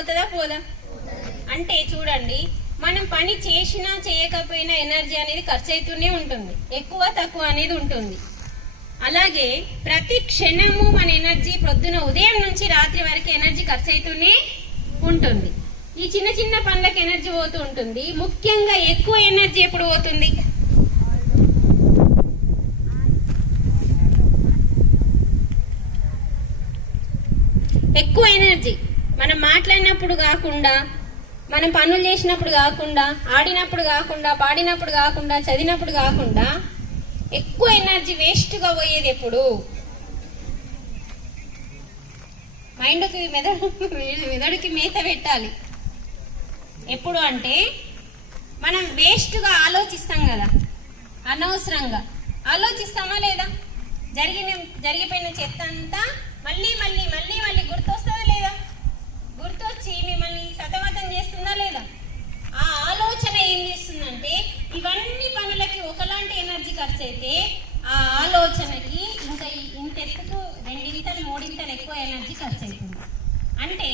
పోతుందా పోదా? అంటే చూడండి, మనం పని చేసినా చేయకపోయినా ఎనర్జీ అనేది ఖర్చు అవుతూనే ఉంటుంది, ఎక్కువ తక్కువ అనేది ఉంటుంది. అలాగే ప్రతి క్షణము మన ఎనర్జీ పొద్దున ఉదయం నుంచి రాత్రి వరకు ఎనర్జీ ఖర్చు అవుతూనే ఉంటుంది. ఈ చిన్న చిన్న పనులకు ఎనర్జీ పోతూ ఉంటుంది. ముఖ్యంగా ఎక్కువ ఎనర్జీ ఎప్పుడు పోతుంది? ఎక్కువ ఎనర్జీ మనం మాట్లాడినప్పుడు కాకుండా, మనం పనులు చేసినప్పుడు కాకుండా, ఆడినప్పుడు కాకుండా, పాడినప్పుడు కాకుండా, చదివినప్పుడు కాకుండా ఎక్కువ ఎనర్జీ వేస్ట్గా పోయేది ఎప్పుడు? మైండ్కి మెదడుకి మేత పెట్టాలి. ఎప్పుడు అంటే మనం వేస్ట్గా ఆలోచిస్తాం కదా, అనవసరంగా ఆలోచిస్తామా లేదా? జరిగిపోయిన చెత్త అంతా మళ్ళీ మళ్ళీ మళ్ళీ మళ్ళీ గుర్తొస్తుందా లేదా? గుర్తొచ్చి మిమ్మల్ని సతమతం చేస్తుందా లేదా? ఆ ఆలోచన ఏం చేస్తుందంటే, ఇవన్నీ పనులకి ఒకలాంటి ఎనర్జీ ఖర్చు అయితే ఆ ఆలోచనకి ఇంకా ఇంతెత్తుకు 2 3 ఎక్కువ ఎనర్జీ ఖర్చు అవుతుంది. అంటే